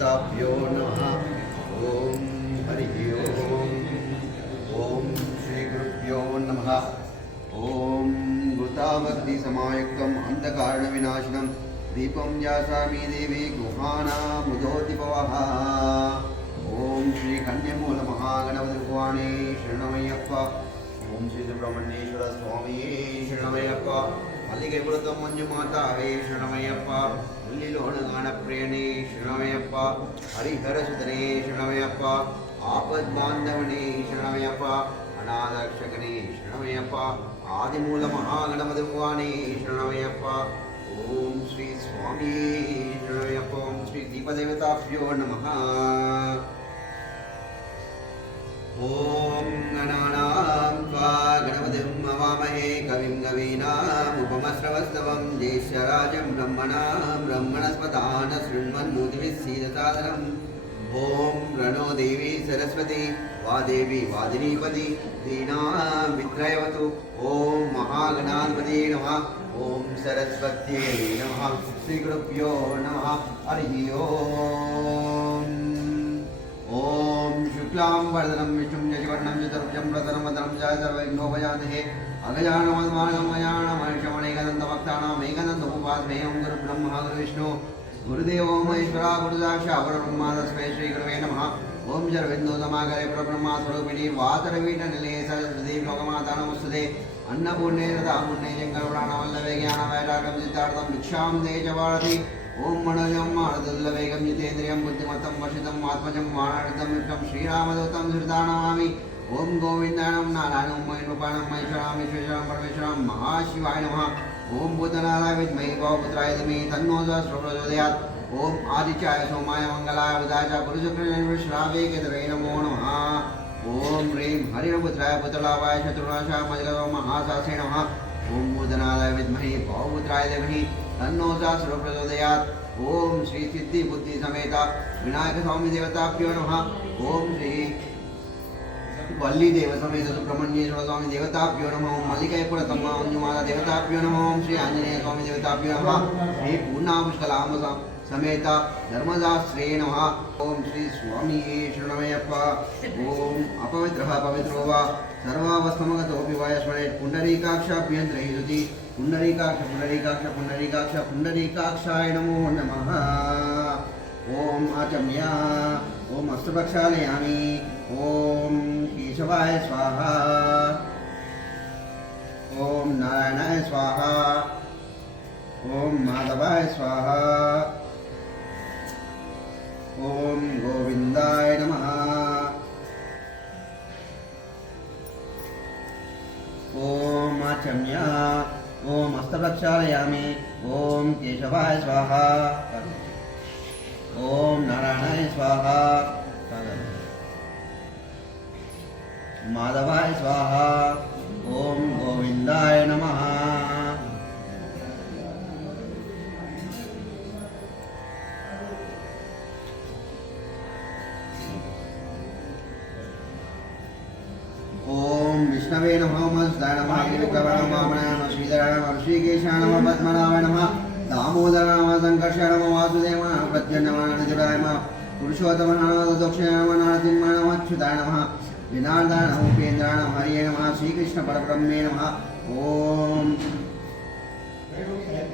देवताभ्यो नमः। ओम हरि ओम। ओम श्री गुरुभ्यो नमः। ओम गुताभक्ति समायुक्तम अंधकार विनाशनम दीपम जासामी देवी गुहानामुदोदिपवः। ओम श्री कन्यमूल महागणपति भगवाने शरणमय्यप्पा। ओम श्री सुब्रह्मण्येश्वर स्वामी शरणमय्यप्पा। मल्लिकैपुरतम मंजुमातावे शरणमय्यप्पा। मुल्लिलोणगानप्रियणे शरणमय्यप्पा। हरिहरसुतने शरणमय्यप्पा। आपद्बान्धवने शरणमय्यप्पा। अनाथरक्षकने शरणमय्यप्पा। आदिमूल महागणपति भगवाने शरणमय्यप्पा। ओम श्री स्वामी शरणमय्यप्पा। ओम श्री दीपदेवताभ्यो नमः। ओम गणानां त्वा गणपतिं हवामहे कविं कवीनामुपमश्रवस्तवं ज्येष्ठराजं ब्रह्मणां ब्रह्मणस्पदान शृण्वन्नोतिभिस्सीदसादनम्। ओम रणो देवी सरस्वती वादेवी वादिनीपति दीनां विद्रयवतु। ओम महागणाधिपते नमः। ओम सरस्वत्यै नमः। श्री गुरुभ्यो नमः। हरि ओम। ओम शुक्लां वरदनं विष्णुं शशिवर्णं चतुर्भुजं प्रसन्नवदनं च सर्वविघ्नोपशान्तये अगजाननमद्मानमयानमहर्षमणैकदन्तभक्तानां एकदन्तमुपास्महे। ओं गुरुब्रह्मा गुरुविष्णु गुरुदेवो महेश्वरा गुरुसाक्षात् परब्रह्म तस्मै श्रीगुरवे नमः। ओम जरविन्दो समागरे परब्रह्मा स्वरूपिणी वातरवीटनिलये सरस्वती लोकमाता नमोस्तुते। अन्नपूर्णे तथापूर्णे शङ्करपुराणवल्लभे ज्ञानवैराग्यं सिद्धार्थं भिक्षां दे च भारती। ओम मनोजं मानदुल्लभेगं जितेन्द्रियं बुद्धिमत्तं वशितं आत्मजं वाणार्दं विक्रम श्रीरामदूतं धृतानमामि। ओम गोविन्दानं नारायणं महेन्द्रपाणं महेश्वरां विश्वेश्वरं परमेश्वरं महाशिवाय नमः। ओम भूतनाथाय विद्महे भवपुत्राय धीमहि तन्नो प्रचोदयात्। ओम आदित्याय सोमाय मंगलाय बुधाय च गुरुशुक्रश्रावे केतवे नमो नमः। ओम ह्रीं हरिपुत्राय पुत्रलाभाय शत्रुनाशाय मजगतो महाशास्त्रे नमः। ओम भूतनाथाय विद्महे भवपुत्राय धीमहि तन्नो प्रचोदयात्। ओम श्री सिद्धि बुद्धि समेत विनायक स्वामी देवताभ्यो नमः। ओम श्री वल्ली देव समेत सुब्रह्मण्येश्वर स्वामी देवताभ्यो नमः। ओम मल्लिकैपुरतम मंजुमाता देवताभ्यो नमः। ओम श्री आंजनेय स्वामी देवताभ्यो नमः। श्री पूर्णा पुष्कलांब समेत धर्मशास्त्रे नमः। ओम श्री स्वामी शरणमय्यप्पा। ओम अपवित्रः पवित्रो वा सर्वावस्थमगतोऽपि वा स्मरेत् पुण्डरीकाक्षाभ्यन्तरैरुति पुण्डरीकाक्ष पुण्डरीकाक्ष पुण्डरीकाक्ष पुण्डरीकाक्षाय नमो नमः। ओम आचम्य ओम हस्त प्रक्षालयामि। ओम केशवाय स्वाहा। ओम नारायणाय स्वाहा। ओम माधवाय स्वाहा। ओम गोविंदाय नमः। ओम आचम्य ओम हस्त प्रक्षालयामि। ओम केशवाय स्वाहा। ओम नारायणाय स्वाहा। माधवाय स्वाहा। ओम गोविंदाय नमः। ओम विष्णवे नमः। ओम सुधाय नमः। नीलकण्ठाय नमः। वामनाय नमः। श्रीधराय नमः। ऋषिकेशाय नमः। पद्मनाभाय नमः। दामोदराय नमः। संकर्षाय नमः। वासुदेवाय नमः। प्रत्यन्नाय नमः। निधुराय नमः। पुरुषोत्तमाय नमः। दक्षिणाय नमः। नारसिंहाय नमः। अच्युताय नमः। विनार्दाय नमः। उपेन्द्राय नमः। हरिये नमः। श्रीकृष्ण परब्रह्मे नमः। ओम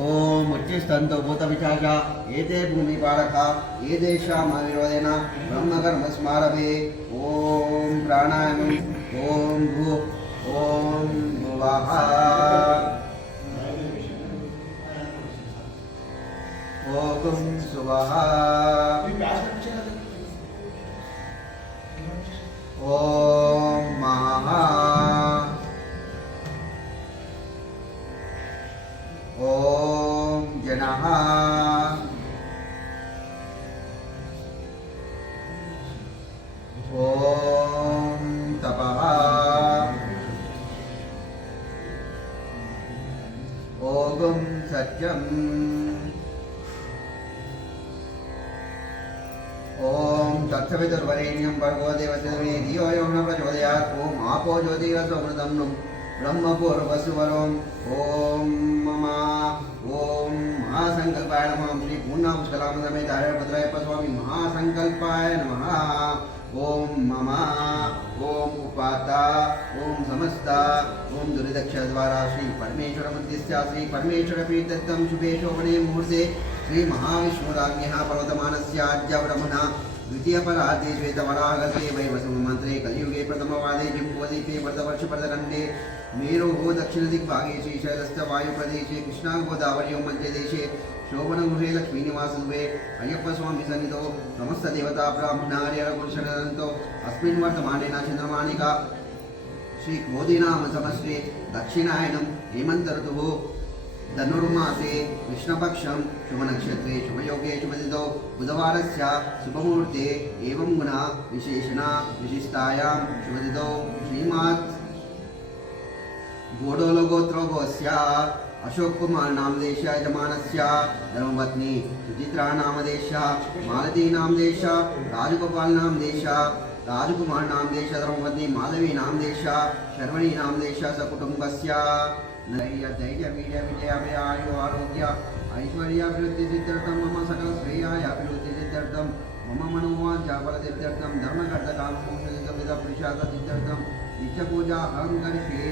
ओम उच्चस्तंतो भूतविचारा एते भूमिपालका एतेषां विरोधेन ब्रह्मकर्म स्मारभे। ओम प्राणायामम्। ओम भू ओम भुवः। ओम सुवः। ओम महा। ओम जनः। ओम तपः। ओम सत्यम्। ओम तत्सवितुर्वरेण्यं भर्गो देवस्य धीमहि धियो यो न प्रचोदयात्। ओम आपो ज्योतिरसोमृतं ब्रह्मपूर्वसुवरोम्। ओम मम ओम महासंकल्पाय नमः। श्री पूर्णापुष्कलाम समेताय भद्रायप्प स्वामी महासंकल्पाय नमः। ओम मम ओम उपाता ओम समस्ता ओम दुरिदक्ष द्वारा श्री परमेश्वर मध्यस्थ श्री परमेश्वर प्रीत्यर्थम शुभे शोभने मुहूर्ते श्री महाविष्णुराज्ञः पर्वतमानस्य आद्य ब्रह्मणा द्वितीयपराधे श्वेतवराहसे वैवस्वमन्त्रे कलियुगे प्रथमवादे जिम्बोदीपे वर्धवर्षपर्धखण्डे मेरोः दक्षिणदिग्भागे श्रीशैलस्थ वायुप्रदेशे कृष्णागोदावर्योः मध्यदेशे शोभनगृहे लक्ष्मीनिवासगृहे अय्यप्पस्वामी सन्निधौ समस्तदेवता ब्राह्मणार्यकुलशरणन्तो अस्मिन् वर्तमानेन चन्द्रमाणिका श्रीक्रोधीनाम समश्रे दक्षिणायनं हेमन्तऋतुः धनुर्मासे कृष्णपक्षं शुभनक्षत्रे शुभयोगे शुभतिथौ बुधवारस्य शुभमुहूर्ते एवं गुणा विशेषणा विशिष्टायां शुभतिथौ श्रीमात् गोडोलगोत्रोगोस्य अशोक कुमार नामदेश यजमानस्य धर्मपत्नी सुचित्रा नामदेश मालती नामदेश राजगोपाल नामदेश राजकुमार नामदेश धर्मपत्नी माधवी नामदेश शर्वणी नामदेश सकुटुंबस्य धैर्य वीर्य विजयाभय आयु आरोग्य ऐश्वर्याभिवृद्धि सिद्ध्यर्थं मम सकल श्रेयाभिवृद्धि सिद्ध्यर्थं मम मनोवांఛा फलसिद्ध्यर्थं धर्मकर्तकामोक्षसिद्धविद पुरुषार्थ सिद्ध्यर्थं नित्यपूजा अहं करिष्ये।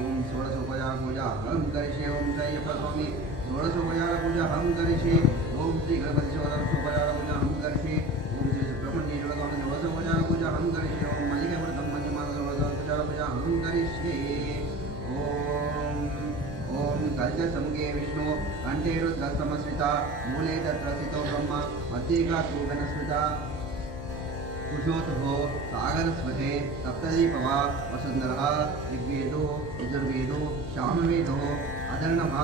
ओम षोडशोपचार पूजा अहं करिष्ये। ओम अय्यप्प स्वामी षोडशोपचार पूजा अहं करिष्ये। ओम श्री गणपति षोडशोपचार पूजा अहं करिष्ये। ओम श्री सुब्रह्मण्येश्वर स्वामी षोडशोपचार पूजा अहं करिष्ये। ओम मल्लिकार्जुन मन्यमाला षोडशोपचार पूजा अहं करिष्ये। ओम कलशसमुखे विष्णु कंठे रुद्रसमस्मिता मूले तत्र स्थितो ब्रह्म मध्ये काकूगणस्मिता कुशोत्थो सागरस्वते सप्तदीपवा वसुन्धरः ऋग्वेदो यजुर्वेदो सामवेदो अधर्णः।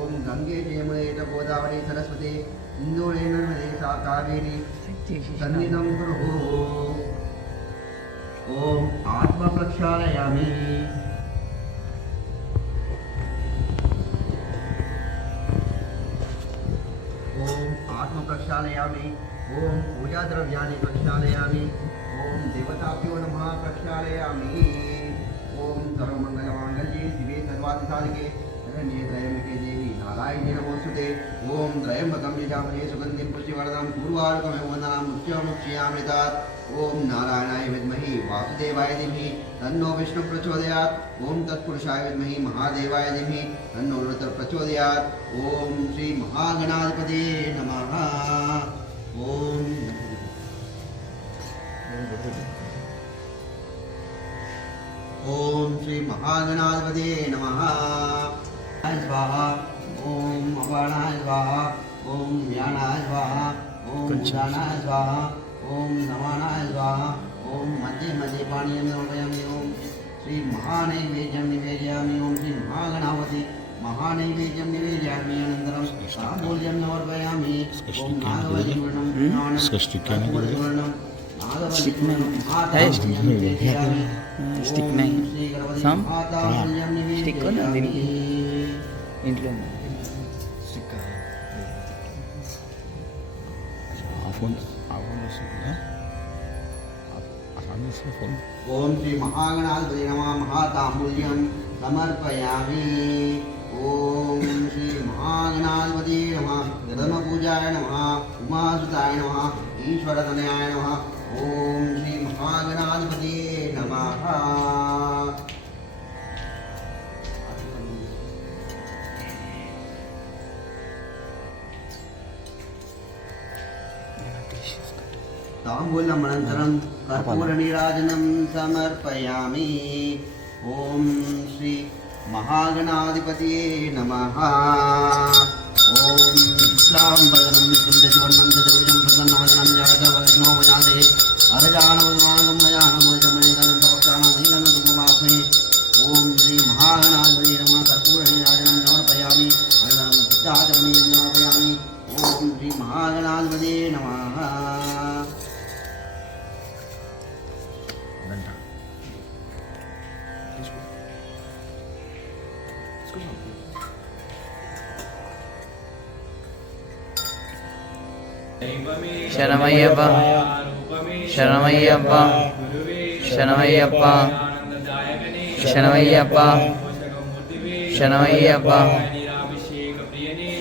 ओम गंगे जयमुने च गोदावरी सरस्वती सिन्धुरे नर्मदे सा कावेरी सन्निधं कुरु। ओम आत्मप्रक्षालयामि। ओम आत्म प्रक्षालयामि। ओम पूजा द्रव्याणि प्रक्षालयामि। ओम देवताभ्यो नमः प्रक्षालयामि। ओम सर्वमंगलमांगल्ये शिवे सर्वार्थसाधके शरण्ये त्र्यंबके देवी नारायणे नमोस्तुते। ओम त्र्यंबकं यजामहे सुगन्धिं पुष्टिवर्धनं पूर्वारुकमिव वन्दनां मुख्यमुख्यामृतात्। ओम नारायणाय विद्महे वासुदेवाय धीमहि तन्नो विष्णु प्रचोदयात्। ओम तत्पुरुषाय विद्महे महादेवाय धीमहि तन्नो रुद्र प्रचोदयात्। ओम श्री महागणाधिपते नमः। ओम ओम श्री महागणाधिपते नमः। स्वाहा। ओम अपानाय स्वाहा। ओम ज्ञानाय स्वाहा। ओम उदानाय स्वाहा। ओम नमानाय स्वाहा। ओम मध्ये मध्ये पानीयं समर्पयामि। ओम श्री महानैवेद्यं निवेदयामि। ओम श्री महागणाधिपते महानैवेद्यं निवेदयामि। अनन्तरं ताम्बूल्यं समर्पयामि। ओम नागवल्लीवर्णं स्टिक नहीं सम स्टिक को ना दिन इंట్లో स्टिक फोन फोन। ओम श्री महागणाधिपते नमः महाताम्बूल्यं समर्पयामि। ओम श्री महागणाधिपते नमः धर्मपूजाय नमः उमासुताय नमः ईश्वरतनयाय नमः। ओम श्री महागणाधिपते नमः। ताम्बूलमनन्तरं कर्पूरनीराजनं समर्पयामि। ओम श्री महागणाधिपतये नमः। ओम श्लाम्बरं विष्णुवर्णं चतुर्भुजं प्रसन्नवदनं जगद्वैष्णो वजाते अरजानवदनागं मयानमोजमनेकदन्तवक्त्राणमहिगणधूमास्मे। ओम श्री महागणाधिपतये नमः। कर्पूरनीराजनं समर्पयामि। अनन्तरं सिद्धाचमनीयं समर्पयामि। ओम श्री महागणाधिपतये नमः। शरणमయ్యప్ప शरणमయ్యప్ప शरणमయ్యప్ప शरणमయ్యప్ప शरणमయ్యప్ప